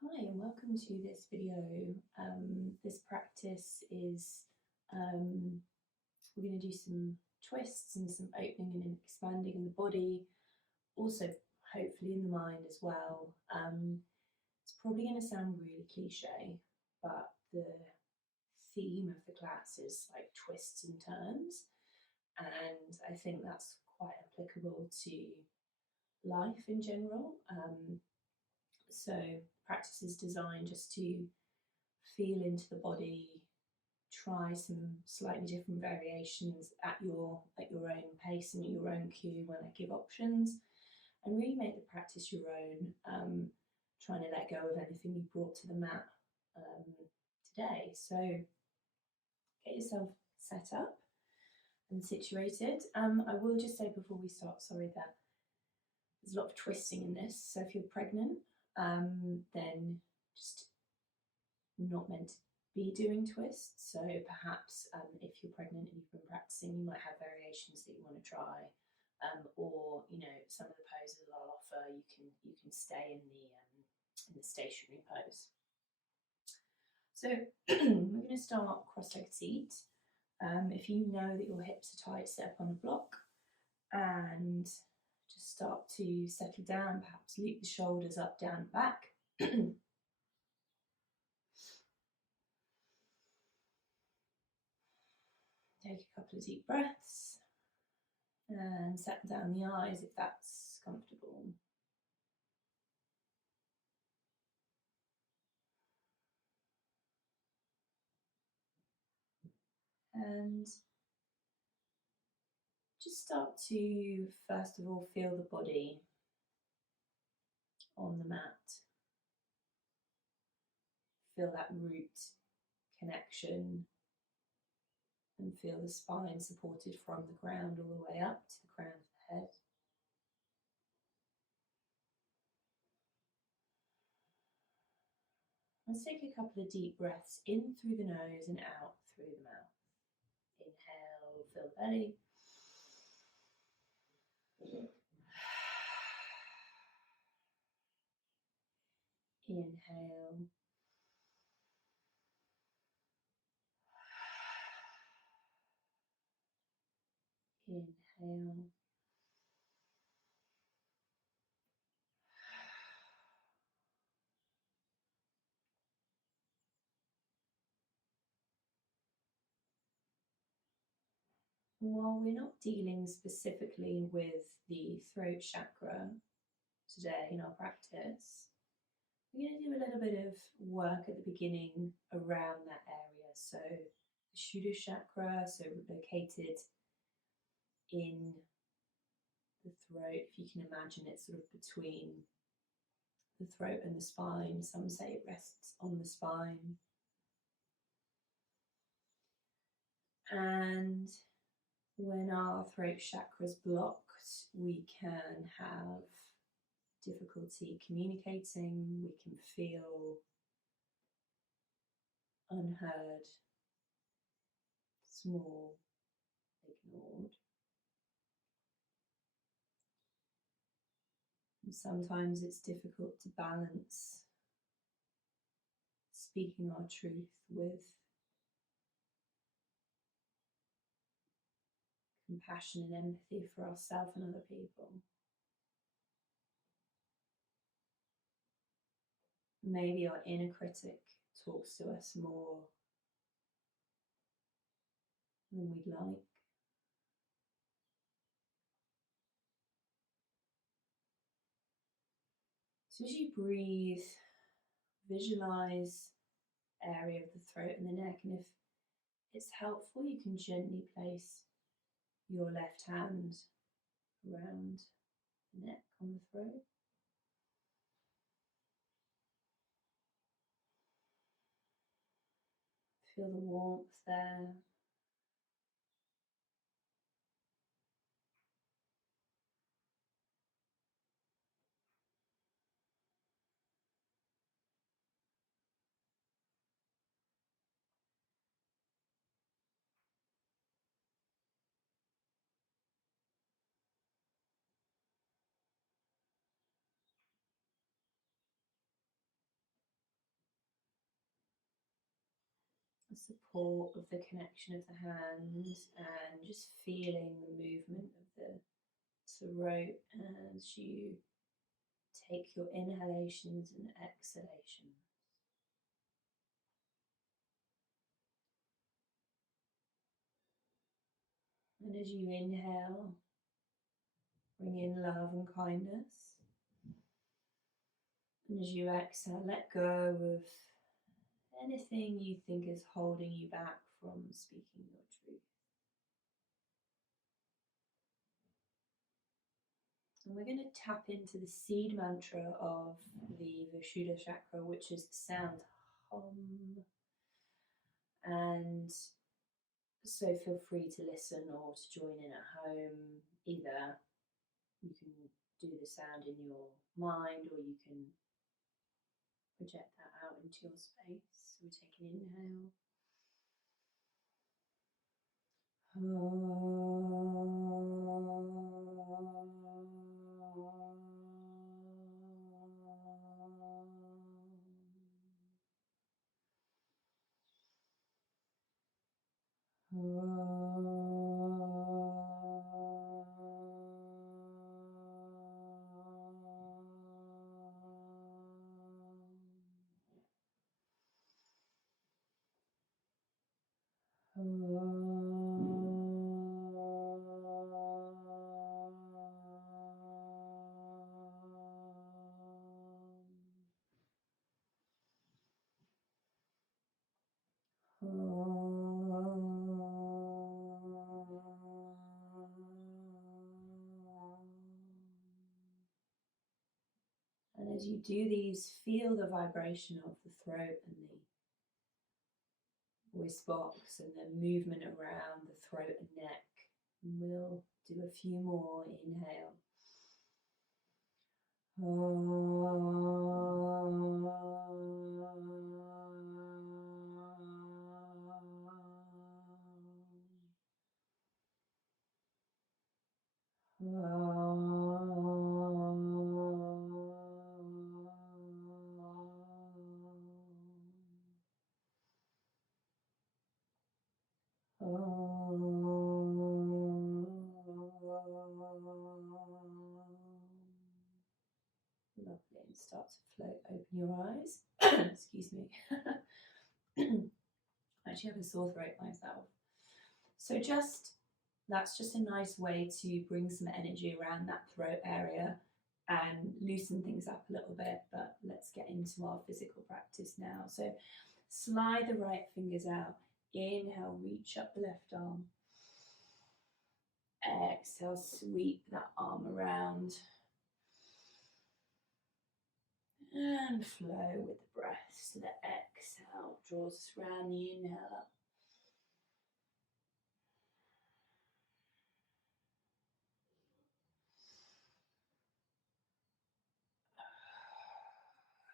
Hi and welcome to this video. This practice is, we're going to do some twists and some opening and expanding in the body, also hopefully in the mind as well. It's probably going to sound really cliche, but the theme of the class is like twists and turns, and I think that's quite applicable to life in general. So practice is designed just to feel into the body, try some slightly different variations at your own pace and at your own cue when I give options, and really make the practice your own. Trying to let go of anything you brought to the mat today. So get yourself set up and situated. I will just say before we start, sorry, that there's a lot of twisting in this. So if you're pregnant, then just not meant to be doing twists. So perhaps if you're pregnant and you've been practicing, you might have variations that you want to try, or some of the poses I'll offer, you can stay in the stationary pose. So we're going to start cross-legged seat. If you know that your hips are tight, sit up on the block and just start to settle down. Perhaps loop the shoulders up, down, back. Take a couple of deep breaths and settle down the eyes if that's comfortable. And just start to, first of all, feel the body on the mat. Feel that root connection and feel the spine supported from the ground all the way up to the crown of the head. Let's take a couple of deep breaths in through the nose and out through the mouth. Inhale, fill the belly. Inhale. Inhale. While we're not dealing specifically with the throat chakra today in our practice, we're going to do a little bit of work at the beginning around that area. So the Shuddha chakra, so located in the throat, if you can imagine it sort of between the throat and the spine. Some say it rests on the spine. And when our throat chakra is blocked, we can have difficulty communicating, we can feel unheard, small, ignored. And sometimes it's difficult to balance speaking our truth with compassion and empathy for ourselves and other people. Maybe our inner critic talks to us more than we'd like. So as you breathe, visualize area of the throat and the neck, and if it's helpful, you can gently place your left hand around the neck on the throat. Feel the warmth there. support of the connection of the hands and just feeling the movement of the throat as you take your inhalations and exhalations. And as you inhale, bring in love and kindness. And as you exhale, let go of anything you think is holding you back from speaking your truth. And we're going to tap into the seed mantra of the Vishuddha chakra, which is the sound hum. And so feel free to listen or to join in at home. Either you can do the sound in your mind or you can project that out into your space. So we take an inhale. And as you do these, feel the vibration of the throat and the voice box and the movement around the throat and neck. And we'll do a few more. Inhale. Lovely, and start to float. Open your eyes. Excuse me. I actually have a sore throat myself. So that's just a nice way to bring some energy around that throat area and loosen things up a little bit. But let's get into our physical practice now. So slide the right fingers out. Inhale, reach up the left arm. Exhale, sweep that arm around. And flow with the breath. So the exhale draws us around, the inhale up.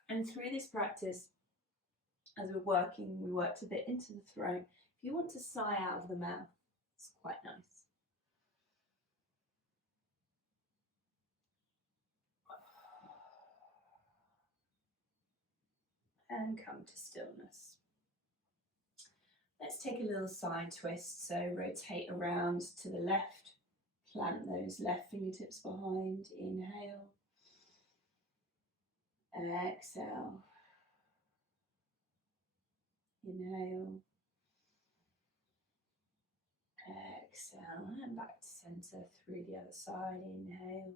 And through this practice, as we're working, we worked a bit into the throat. If you want to sigh out of the mouth, it's quite nice. And come to stillness. Let's take a little side twist. So rotate around to the left. Plant those left fingertips behind. Inhale. Exhale. Inhale. Exhale. And back to center through the other side. Inhale.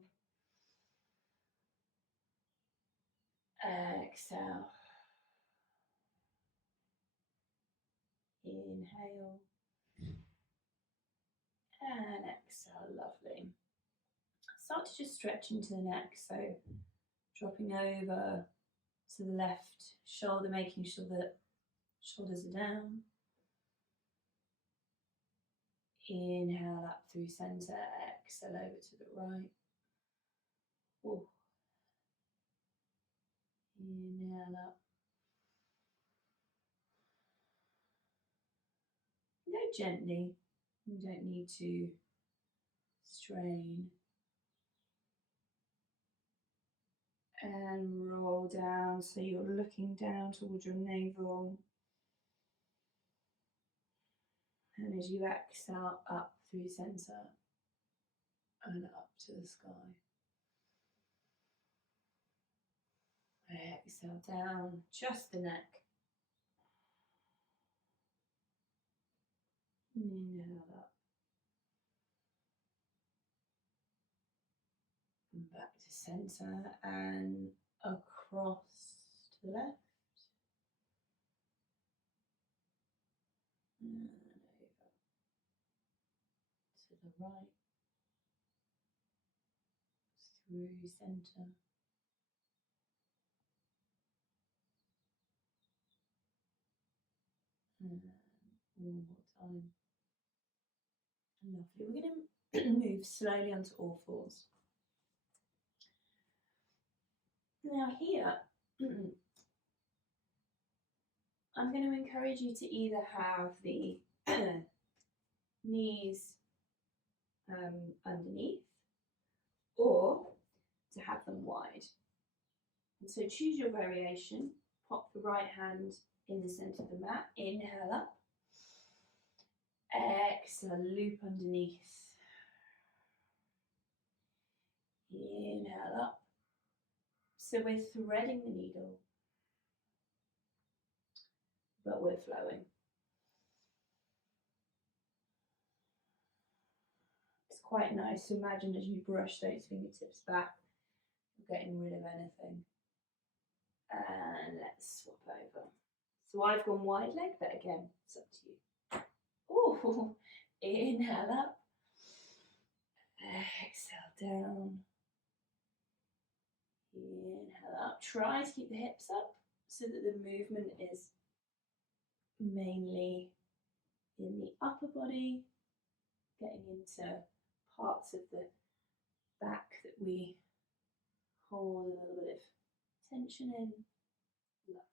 Exhale. Inhale. And exhale. Lovely. Start to just stretch into the neck. So dropping over to the left shoulder, making sure that shoulders are down. Inhale up through center, exhale over to the right. Oh. Inhale up. Go gently. You don't need to strain. And roll down so you're looking down towards your navel. And as you exhale, up through centre and up to the sky. Exhale down, just the neck. Inhale up. And back to centre and across to the left. And over to the right. Through centre. And one more time. Lovely. We're going to move slowly onto all fours. Now here, I'm going to encourage you to either have the knees underneath or to have them wide. And so choose your variation. Pop the right hand in the centre of the mat. Inhale up. Exhale, loop underneath. Inhale up. So we're threading the needle, but we're flowing. It's quite nice to imagine as you brush those fingertips back, you're getting rid of anything. And let's swap over. So I've gone wide leg, but again, it's up to you. Oh, inhale up. Exhale down. Inhale up. Try to keep the hips up so that the movement is mainly in the upper body, getting into parts of the back that we hold a little bit of tension in. Lovely.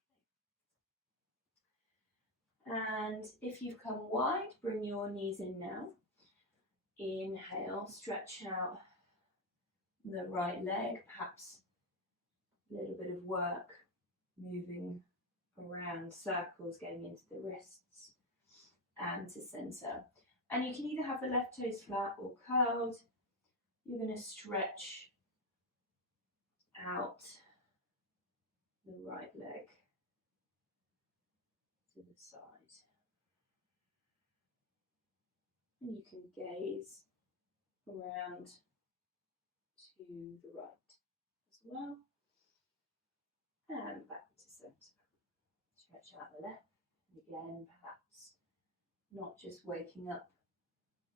And if you've come wide, bring your knees in now. Inhale, stretch out the right leg, perhaps a little bit of work moving around circles, getting into the wrists and to centre. And you can either have the left toes flat or curled. You're going to stretch out the right leg to the side. And you can gaze around to the right as well. And back to centre. Stretch out the left. And again, perhaps not just waking up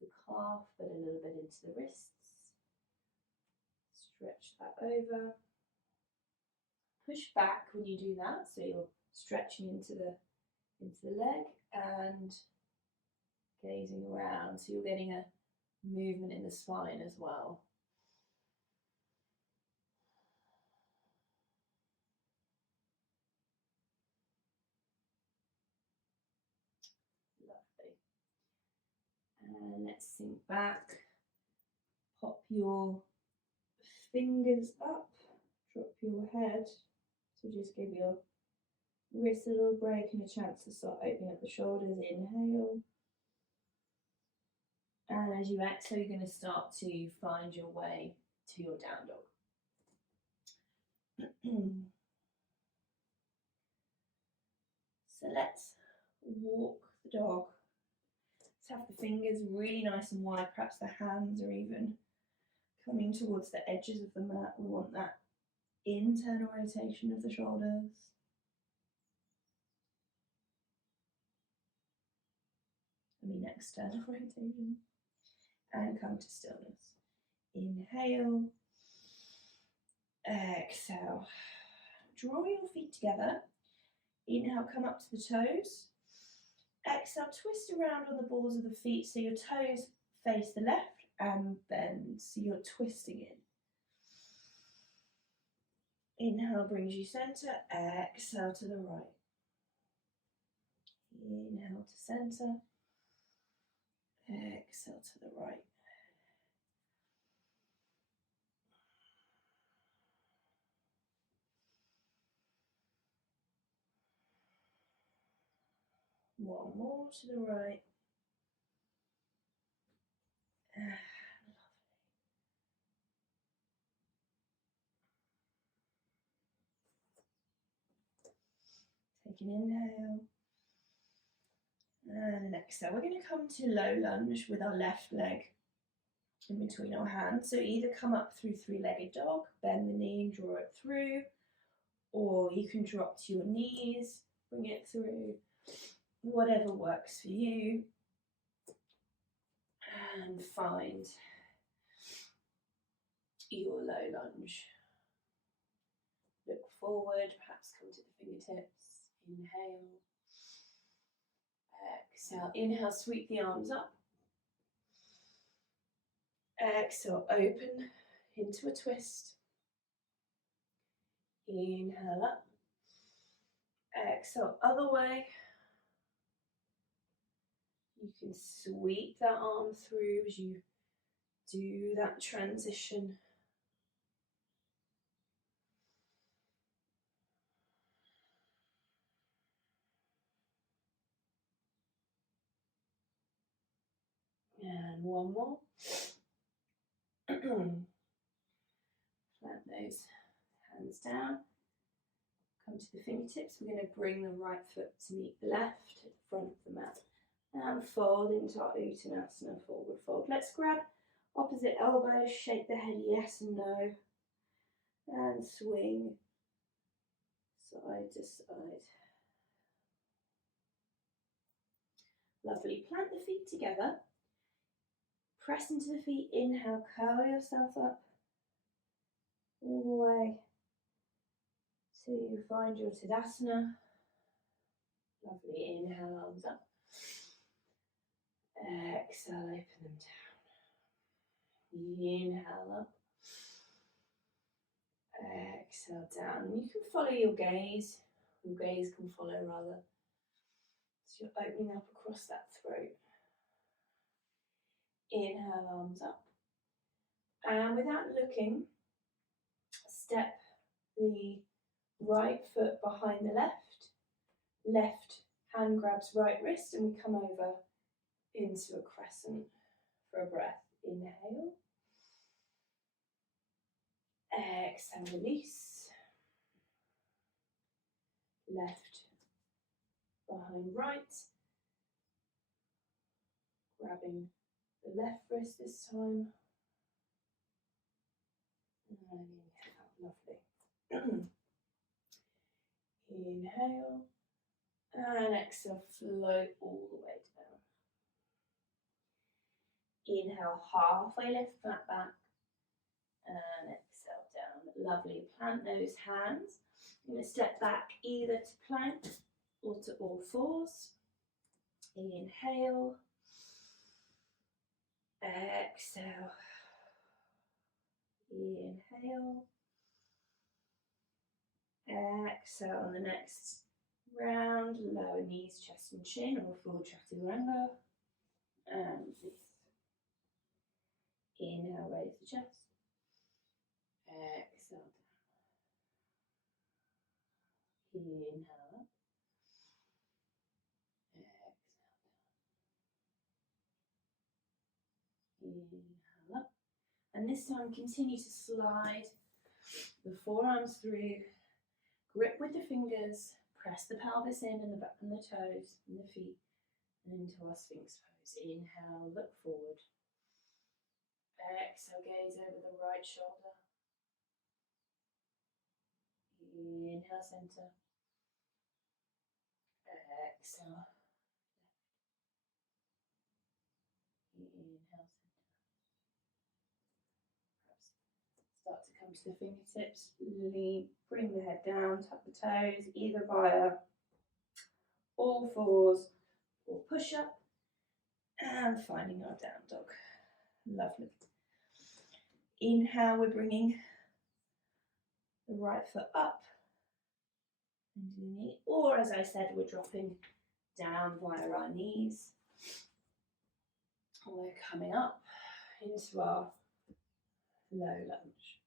the calf, but a little bit into the wrists. Stretch that over. Push back when you do that, so you're stretching into the leg and gazing around, so you're getting a movement in the spine as well. Lovely. And let's sink back. Pop your fingers up, drop your head. So just give your wrist a little break and a chance to start opening up the shoulders. Inhale. And as you exhale, you're going to start to find your way to your down dog. So let's walk the dog. Let's have the fingers really nice and wide. Perhaps the hands are even coming towards the edges of the mat. We want that internal rotation of the shoulders. I mean external rotation. And come to stillness. Inhale. Exhale. Draw your feet together. Inhale, come up to the toes. Exhale, twist around on the balls of the feet so your toes face the left and bend, so you're twisting in. Inhale brings you centre, exhale to the right. Inhale to centre, exhale to the right. One more to the right. Take an inhale and an exhale. We're going to come to low lunge with our left leg in between our hands. So either come up through three-legged dog, bend the knee and draw it through, or you can drop to your knees, bring it through, whatever works for you, and find your low lunge. Look forward, perhaps come to the fingertips, inhale, exhale, inhale, sweep the arms up, exhale, open into a twist, inhale up, exhale, other way. You can sweep that arm through as you do that transition. And one more. Plant those hands down. Come to the fingertips. We're going to bring the right foot to meet the left at the front of the mat. And fold into our Uttanasana, forward fold. Let's grab opposite elbows, shake the head yes and no. And swing side to side. Lovely. Plant the feet together. Press into the feet. Inhale, curl yourself up all the way till you find your Tadasana. Lovely. Inhale, arms up. Exhale, open them down. Inhale up. Exhale down. And you can follow your gaze. Your gaze can follow rather. So you're opening up across that throat. Inhale, arms up. And without looking, step the right foot behind the left. Left hand grabs right wrist and we come over into a crescent for a breath. Inhale. Exhale, release. Left behind right. Grabbing the left wrist this time. And inhale, lovely. Inhale. And exhale, float all the way down. Inhale, halfway lift that back. And exhale down. Lovely. Plant those hands. You're going to step back either to plank or to all fours. Inhale. Exhale. Inhale. Exhale on the next round. Lower knees, chest and chin, or full chaturanga. And release. Inhale, raise the chest. Exhale down. Inhale up. Exhale down. Inhale up. And this time continue to slide the forearms through. Grip with the fingers. Press the pelvis in and the back and the toes and the feet. And into our Sphinx pose. Inhale, look forward. Exhale, gaze over the right shoulder. Inhale, center. Exhale. Inhale, center. Start to come to the fingertips. Bring the head down, tuck the toes, either via all fours or push up. And finding our down dog. Lovely. Inhale, we're bringing the right foot up into the knee, or as I said, we're dropping down via our knees. We're coming up into our low lunge.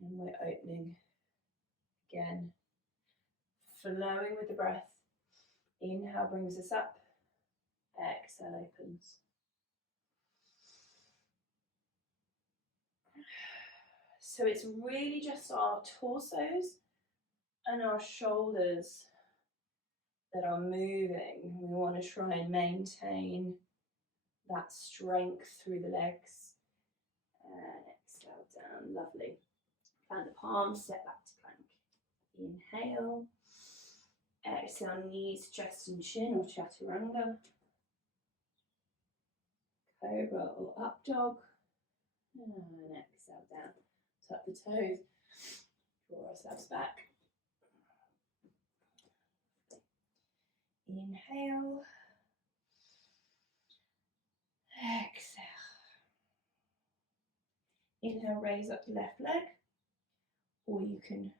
And we're opening again, flowing with the breath. Inhale brings us up, exhale opens. So it's really just our torsos and our shoulders that are moving. We want to try and maintain that strength through the legs. And exhale down, lovely. Plant the palms, step back to plank. Inhale. Exhale, knees, chest and chin, or chaturanga. Cobra or up dog. And exhale down. Tuck the toes. Draw ourselves back. Inhale. Exhale. Inhale, raise up the left leg. Or you can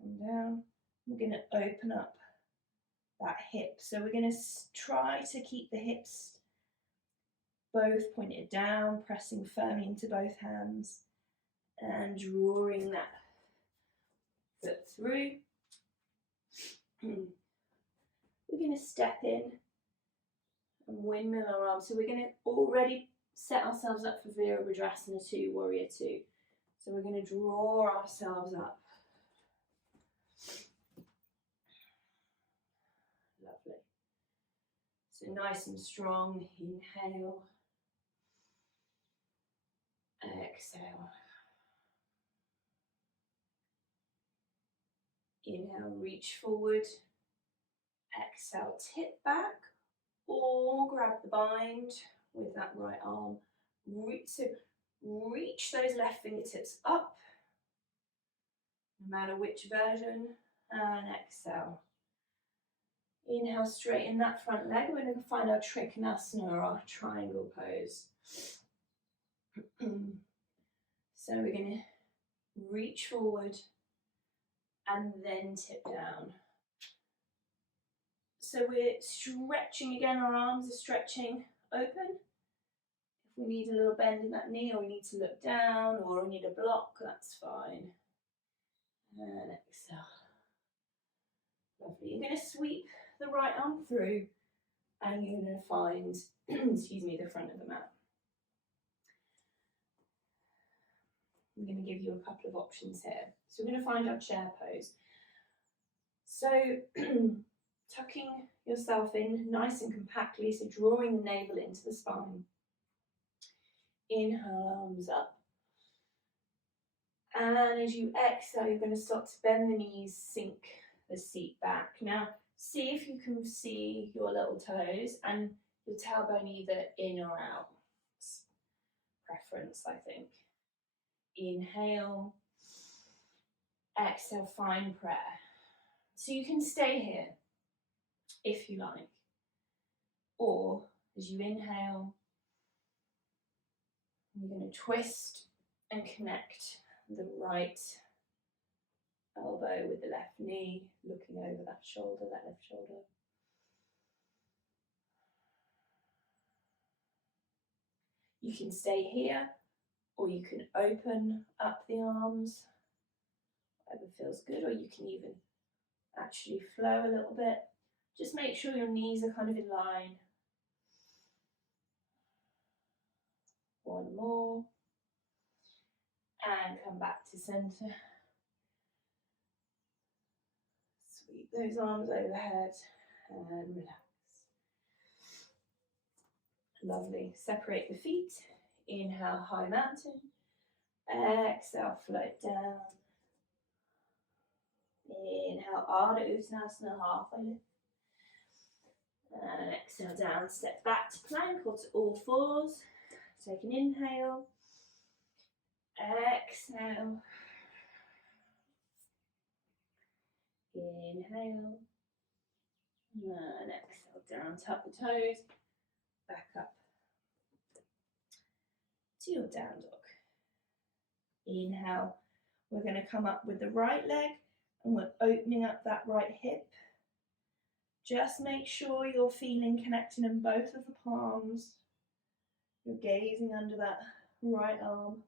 come down. We're going to open up that hip. So we're going to try to keep the hips both pointed down, pressing firmly into both hands and drawing that foot through. We're going to step in and windmill our arms. So we're going to already set ourselves up for Virabhadrasana 2, Warrior 2. So we're going to draw ourselves up. Lovely. So nice and strong. Inhale. Exhale. Inhale, reach forward. Exhale, tip back or grab the bind with that right arm. So reach those left fingertips up, no matter which version, and exhale. Inhale, straighten that front leg. We're going to find our Trikonasana, or our triangle pose. So we're going to reach forward and then tip down. So we're stretching again, our arms are stretching open. If we need a little bend in that knee, or we need to look down, or we need a block, that's fine. And exhale. Lovely. You're going to sweep the right arm through and you're going to find, excuse me, the front of the mat. I'm going to give you a couple of options here. So we're going to find our chair pose. So tucking yourself in nice and compactly, so drawing the navel into the spine. Inhale, arms up. And as you exhale, you're going to start to bend the knees, sink the seat back. Now, see if you can see your little toes and your tailbone either in or out. It's preference, I think. Inhale. Exhale, find prayer. So you can stay here if you like. Or as you inhale, you're going to twist and connect the right elbow with the left knee, looking over that shoulder, that left shoulder. You can stay here, or you can open up the arms, whatever feels good, or you can even actually flow a little bit. Just make sure your knees are kind of in line. One more. And come back to center. Sweep those arms overhead and relax. Lovely. Separate the feet. Inhale, high mountain. Exhale, float down. Inhale, Ardha Uttanasana, halfway lift. And exhale down, step back to plank or to all fours. Take an inhale. Exhale. Inhale. And exhale down, tuck the toes. Back up to your down dog. Inhale. We're going to come up with the right leg and we're opening up that right hip. Just make sure you're feeling connecting in both of the palms. You're gazing under that right arm.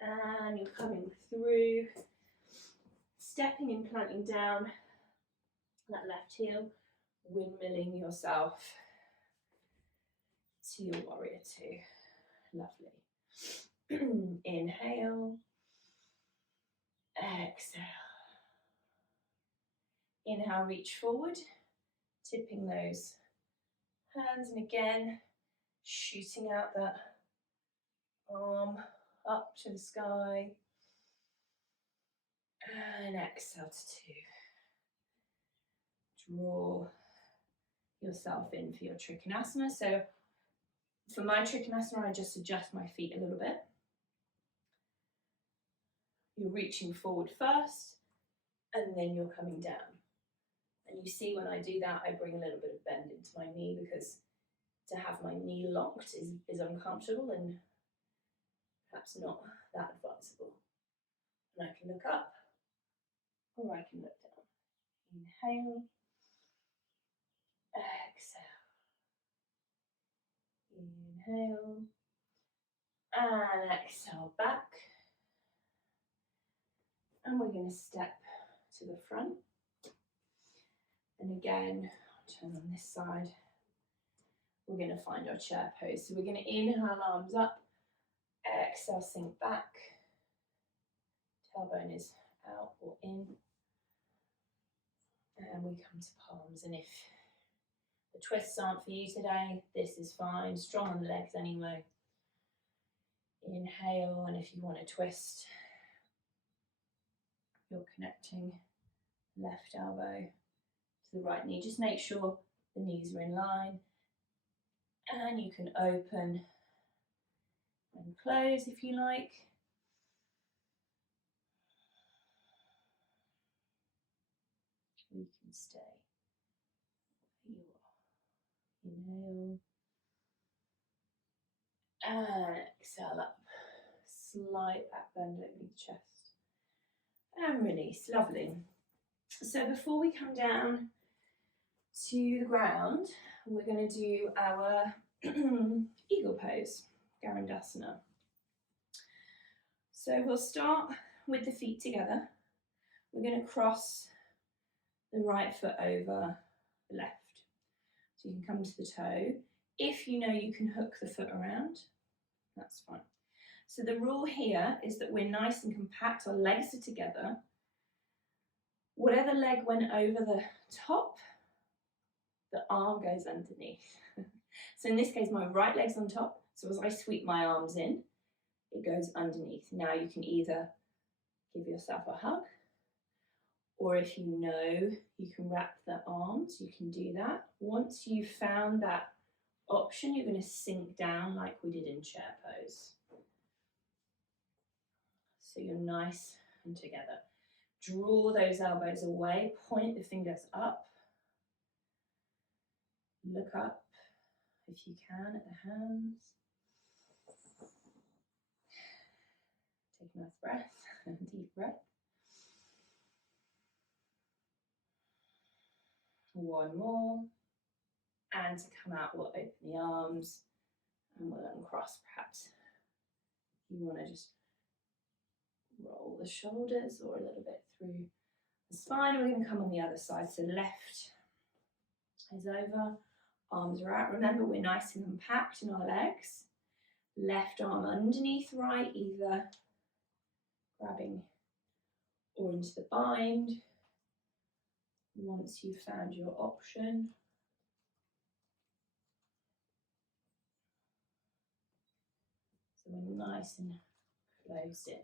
And you're coming through, stepping and planting down that left heel, windmilling yourself to your warrior two. Lovely. Inhale, exhale. Inhale, reach forward, tipping those hands, and again, shooting out that arm up to the sky. And exhale to 2. Draw yourself in for your Trikonasana. So for my Trikonasana, I just adjust my feet a little bit. You're reaching forward first, and then you're coming down. And you see when I do that, I bring a little bit of bend into my knee, because to have my knee locked is uncomfortable and perhaps not that advisable. And I can look up, or I can look down. Inhale, exhale. Inhale, and exhale back. And we're going to step to the front. And again, turn on this side. We're going to find our chair pose. So we're going to inhale, arms up. Exhale, sink back. Tailbone is out or in. And we come to palms. And if the twists aren't for you today, this is fine. Strong on the legs anyway. Inhale, and if you want to twist, you're connecting left elbow to the right knee. Just make sure the knees are in line. And you can open and close if you like. You can stay where you are. Inhale. And exhale up. Slight back bend over the chest. And release. Lovely. So before we come down to the ground, we're going to do our eagle pose, Garudasana. So we'll start with the feet together. We're going to cross the right foot over the left. So you can come to the toe. If you know you can hook the foot around, that's fine. So the rule here is that we're nice and compact, our legs are together. Whatever leg went over the top, the arm goes underneath. So in this case, my right leg's on top, so as I sweep my arms in, it goes underneath. Now you can either give yourself a hug, or if you know you can wrap the arms, you can do that. Once you've found that option, you're going to sink down like we did in chair pose. So you're nice and together. Draw those elbows away, point the fingers up. Look up if you can at the hands. Take a nice breath, deep breath. One more. And to come out, we'll open the arms and we'll uncross perhaps. You want to just roll the shoulders or a little bit through the spine. We're going to come on the other side. So left is over, arms are out. Remember, we're nice and compact in our legs. Left arm underneath right, either grabbing or into the bind. Once you've found your option, so we're nice and closed in.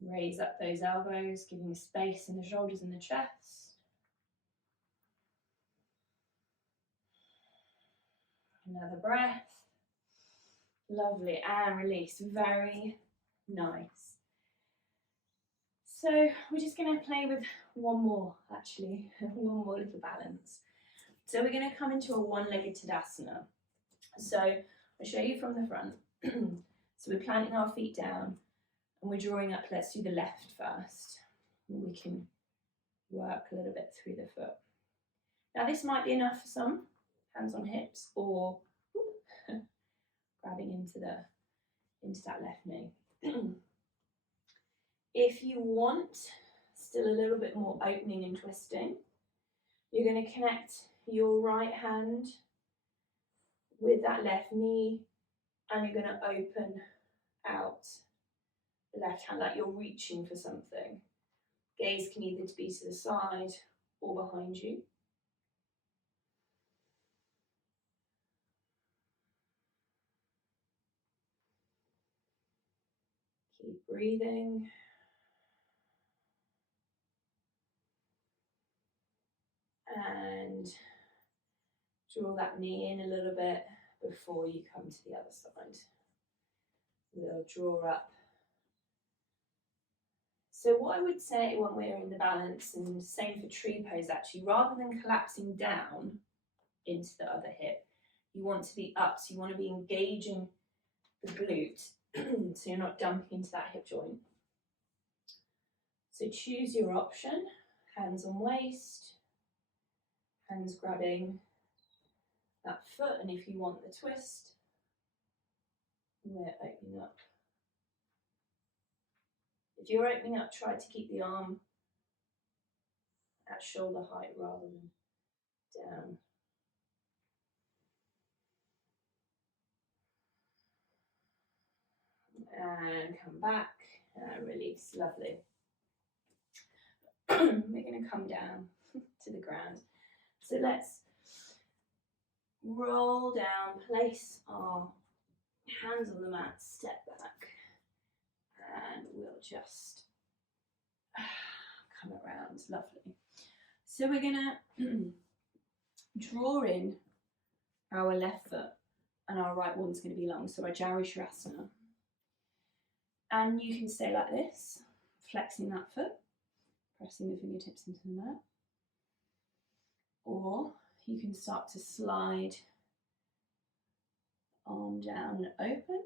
Raise up those elbows, giving space in the shoulders and the chest. Another breath. Lovely, and release. Very nice. So we're just going to play with one more, actually, one more little balance. So we're going to come into a one-legged Tadasana. So I'll show you from the front. So we're planting our feet down and we're drawing up. Let's do the left first. And we can work a little bit through the foot. Now this might be enough for some, hands on hips, or grabbing into that left knee. If you want still a little bit more opening and twisting, you're going to connect your right hand with that left knee and you're going to open out the left hand like you're reaching for something. Gaze can either be to the side or behind you. Keep breathing. And draw that knee in a little bit before you come to the other side. We'll draw up. So what I would say when we're in the balance, and same for tree pose actually, rather than collapsing down into the other hip, you want to be up, so you want to be engaging the glute, so you're not dumping into that hip joint. So choose your option, hands on waist, hands grabbing that foot, and if you want the twist, we're opening up. If you're opening up, try to keep the arm at shoulder height rather than down. And come back and release. Lovely. We're going to come down to the ground. So let's roll down, place our hands on the mat, step back, and we'll just come around. Lovely. So we're going to draw in our left foot, and our right one's going to be long, so our Jarishrasana. And you can stay like this, flexing that foot, pressing the fingertips into the mat. Or you can start to slide arm down and open.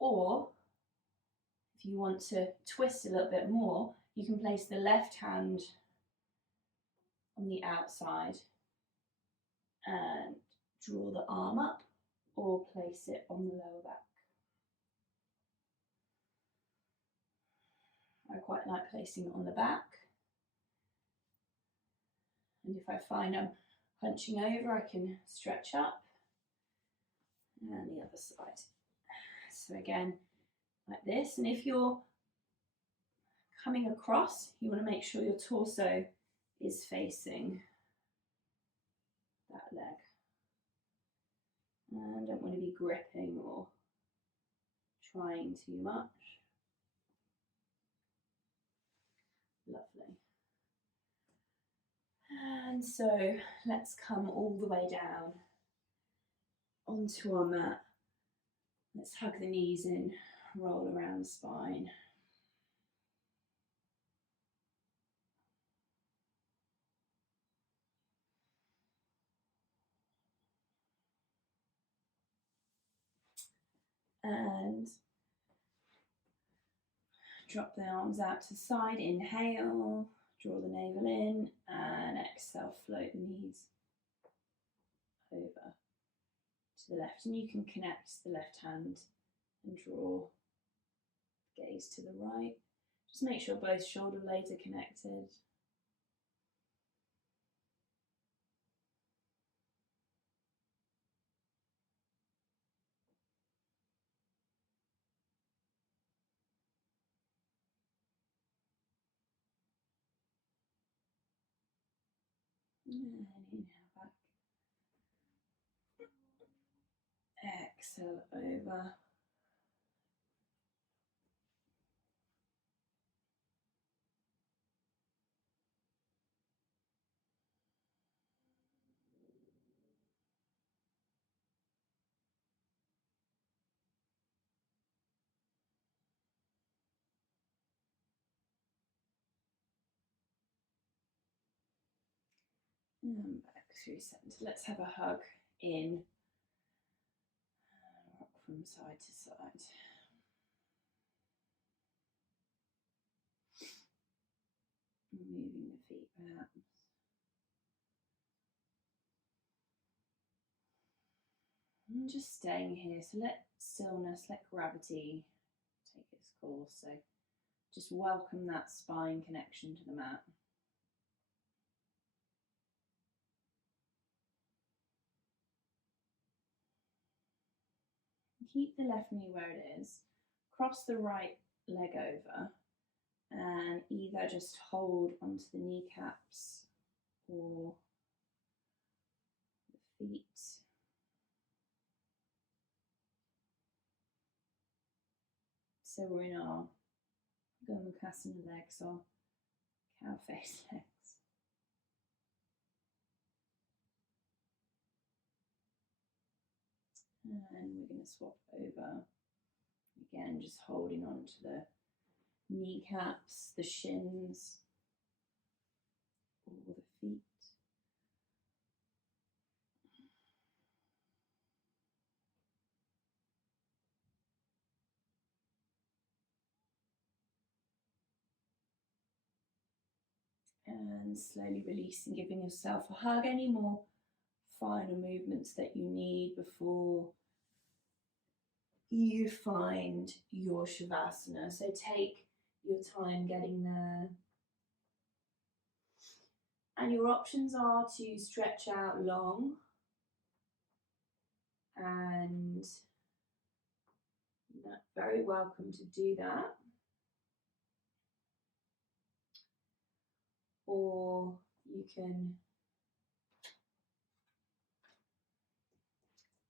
Or if you want to twist a little bit more, you can place the left hand on the outside and draw the arm up, or place it on the lower back. I quite like placing it on the back. And if I find I'm hunching over, I can stretch up. And the other side. So again, like this. And if you're coming across, you want to make sure your torso is facing that leg. And don't want to be gripping or trying too much. Lovely. And so let's come all the way down onto our mat. Let's hug the knees in, roll around the spine. And drop the arms out to the side, inhale, draw the navel in, and exhale, float the knees over to the left. And you can connect the left hand and draw gaze to the right. Just make sure both shoulder blades are connected. And inhale back. Exhale over. And back through centre. Let's have a hug in. Rock from side to side. Moving the feet perhaps. And just staying here. So let stillness, let gravity take its course. So just welcome that spine connection to the mat. Keep the left knee where it is. cross the right leg over and either just hold onto the kneecaps or the feet. So we're in our Gomukhasana legs, or cow face legs. And we're going to swap over. Again, just holding on to the kneecaps, the shins, or the feet. And slowly releasing, giving yourself a hug. Any more final movements that you need before you find your Shavasana. So take your time getting there. And your options are to stretch out long and you're very welcome to do that. Or you can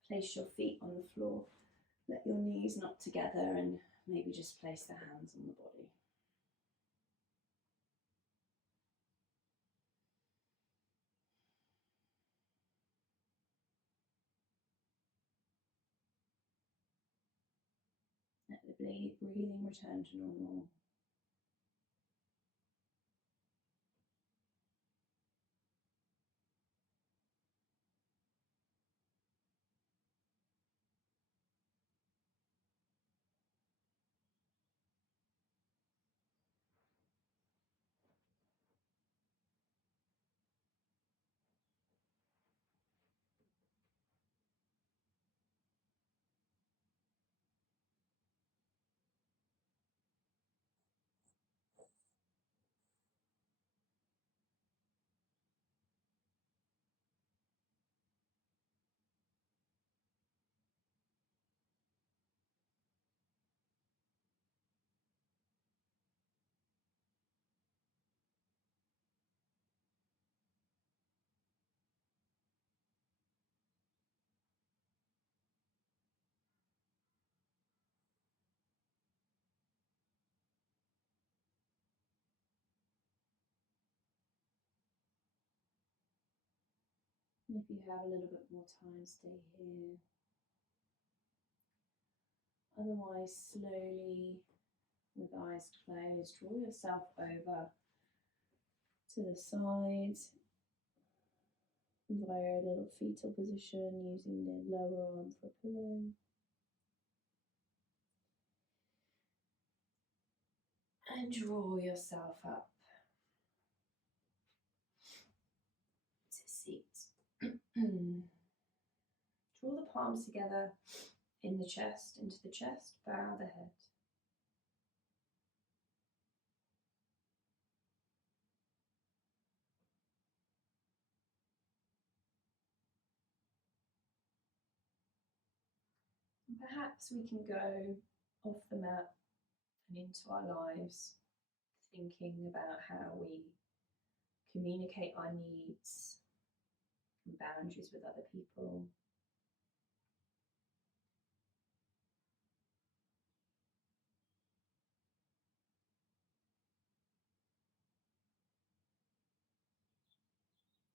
place your feet on the floor, let your knees knock together and maybe just place the hands on the body. Let the breathing return to normal. If you have a little bit more time, stay here. Otherwise, slowly, with eyes closed, draw yourself over to the sides via a little fetal position, using the lower arm for a pillow. And draw yourself up to seat. Draw the palms together in the chest, into the chest, bow the head. And perhaps we can go off the mat and into our lives, thinking about how we communicate our needs and boundaries with other people.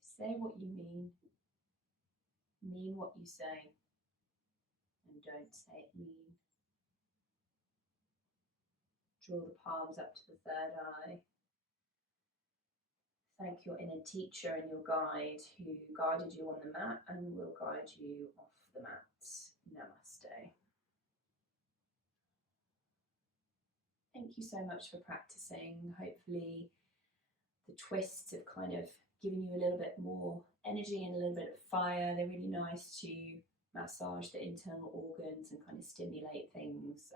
Say what you mean what you say, and don't say it mean. Draw the palms up to the third eye. Thank your inner teacher and your guide who guided you on the mat and will guide you off the mat. Namaste. Thank you so much for practicing. Hopefully the twists have kind of given you a little bit more energy and a little bit of fire. They're really nice to massage the internal organs and kind of stimulate things.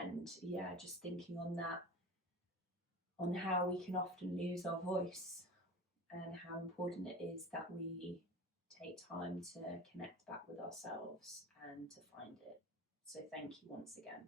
And yeah, just thinking on that, on how we can often lose our voice and how important it is that we take time to connect back with ourselves and to find it. So thank you once again.